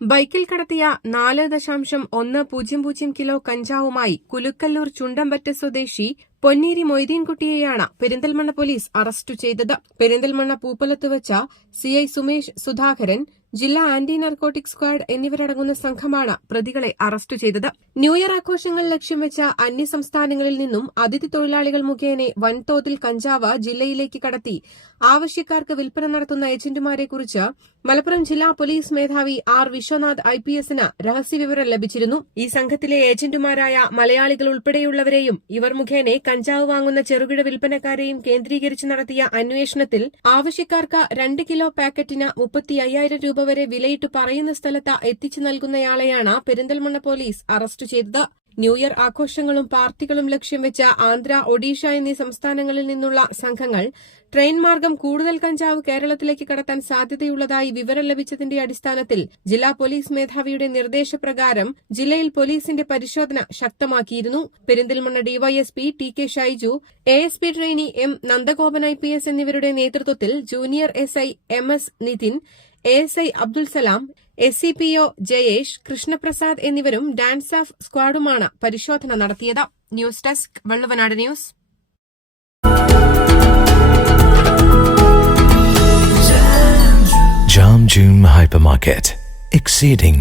ബൈക്കിൽ കടത്തിയ നാല് ദശാംശം ഒന്ന് പൂജ്യം പൂജ്യം കിലോ കഞ്ചാവുമായി കുലുക്കല്ലൂർ ചുണ്ടമ്പറ്റ സ്വദേശി പൊന്നേരി മൊയ്തീൻകുട്ടിയെയാണ് പെരിന്തൽമണ്ണ പോലീസ് അറസ്റ്റ് ചെയ്തത്. പെരിന്തൽമണ്ണ പൂപ്പലത്ത് വച്ച സിഐ സുമേഷ് സുധാകരൻ ജില്ലാ ആന്റി നർക്കോട്ടിക് സ്ക്വാഡ് എന്നിവരടങ്ങുന്ന സംഘമാണ് പ്രതികളെ അറസ്റ്റ് ചെയ്തത്. ന്യൂഇയർ ആഘോഷങ്ങൾ ലക്ഷ്യം വെച്ച അന്യസംസ്ഥാനങ്ങളിൽ നിന്നും അതിഥി തൊഴിലാളികൾ മുഖേന വൻതോതിൽ കഞ്ചാവ് ജില്ലയിലേക്ക് കടത്തി. ആവശ്യക്കാർക്ക് വിൽപ്പന നടത്തുന്ന ഏജന്റുമാരെക്കുറിച്ച് മലപ്പുറം ജില്ലാ പോലീസ് മേധാവി ആർ വിശ്വനാഥ് ഐ പി എസിന് രഹസ്യവിവരം ലഭിച്ചിരുന്നു. ഈ സംഘത്തിലെ ഏജന്റുമാരായ മലയാളികൾ ഉൾപ്പെടെയുള്ളവരെയും ഇവർ മുഖേന കഞ്ചാവ് വാങ്ങുന്ന ചെറുകിട വിൽപ്പനക്കാരെയും കേന്ദ്രീകരിച്ച് നടത്തിയ അന്വേഷണത്തിൽ ആവശ്യക്കാർക്ക് രണ്ട് കിലോ പാക്കറ്റിന് മുപ്പത്തി അയ്യായിരം രൂപ വരെ വിലയിട്ട് പറയുന്ന സ്ഥലത്ത് എത്തിച്ചു നൽകുന്നയാളെയാണ് പെരിന്തൽമണ്ണ പോലീസ് അറസ്റ്റ് ചെയ്തത്. ന്യൂ ഇയർ ആഘോഷങ്ങളും പാർട്ടികളും ലക്ഷ്യം വെച്ച ആന്ധ്ര ഒഡീഷ എന്നീ സംസ്ഥാനങ്ങളിൽ നിന്നുള്ള സംഘങ്ങൾ ട്രെയിൻ മാർഗം കൂടുതൽ കഞ്ചാവ് കേരളത്തിലേക്ക് കടത്താൻ സാധ്യതയുള്ളതായി വിവരം ലഭിച്ചതിന്റെ അടിസ്ഥാനത്തിൽ ജില്ലാ പോലീസ് മേധാവിയുടെ നിർദ്ദേശപ്രകാരം ജില്ലയിൽ പോലീസിന്റെ പരിശോധന ശക്തമാക്കിയിരുന്നു. Perinthalmanna DYSP T K Shaiju A S P trainee M Nandagopan I P S എന്നിവരുടെ നേതൃത്വത്തിൽ junior S I M S Nithin A S I Abdul Salam S C P O Jayesh Krishnaprasad എന്നിവരും DANSAF സ്ക്വാഡുമാണ് പരിശോധന നടത്തിയത് news desk Valluvanad news Jam June Hypermarket. Exceeding.